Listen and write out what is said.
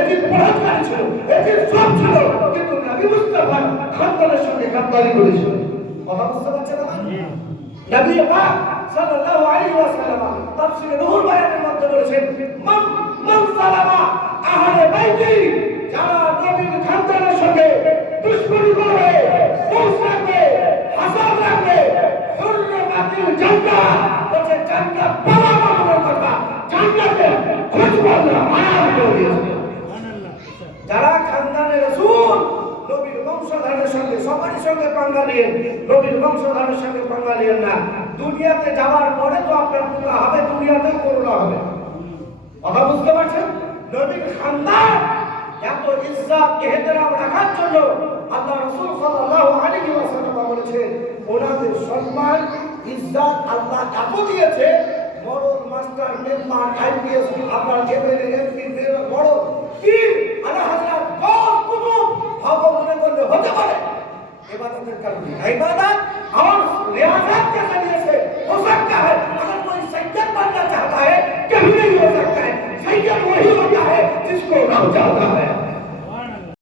এটি পরাজয় ছিল, এটি সব ছিল, কিন্তু নবী মুস্তাফা খানদানের সঙ্গে গাদ্দারি করেছিল। কথা বুঝতে পারছেন না? নবী পাক সাল্লাল্লাহু আলাইহি ওয়াসাল্লাম তাফসীরে রুহুল বায়ানের মধ্যে বলেছেন, মান সালামা আহলে বাইতি, যারা নবীর খানদানের সঙ্গে দুশমনি করবে, খোঁজ রাখবে, হাসাদ রাখবে, হুরমাতুল জান্নাহ, বলছে জান্নাত পাওয়া মানের কথা, জান্নাতে খোঁজ পাওয়া হারাম করে দিয়েছে। সুবহানাল্লাহ। যারা খানদানে রাসূল নবীর বংশধরের সঙ্গে সবারই সঙ্গে পাঙ্গা নিয়ে, নবীর বংশধরের সঙ্গে পাঙ্গা নিয়ে না, দুনিয়াতে যাওয়ার পরে তো আপনার পুরা হবে, দুনিয়াতেও করোনা হবে। কথা বুঝতে পারছেন? নবীর খানদান এত ইজ্জত ইহতিরাম রাখার জন্য আল্লাহ রাসূল সাল্লাল্লাহু আলাইহি ওয়াসাল্লাম বলেছেন, ওনাদের সম্মান ইজ্জত আল্লাহ এত দিয়েছে, বড় মাস্টার মেম্বার আইপিএস আপনার জেনারেল এমপি বড় পীর আলা হযরত গৌস কুতুব হব মনে করলে হতে পারে। इबादत करनी है, इबादत और रियासत के जरिए से हो सकता है। अगर कोई सैयद बनना चाहता है कभी नहीं हो सकता है। सैयद वही होता है जिसको रब चाहता है।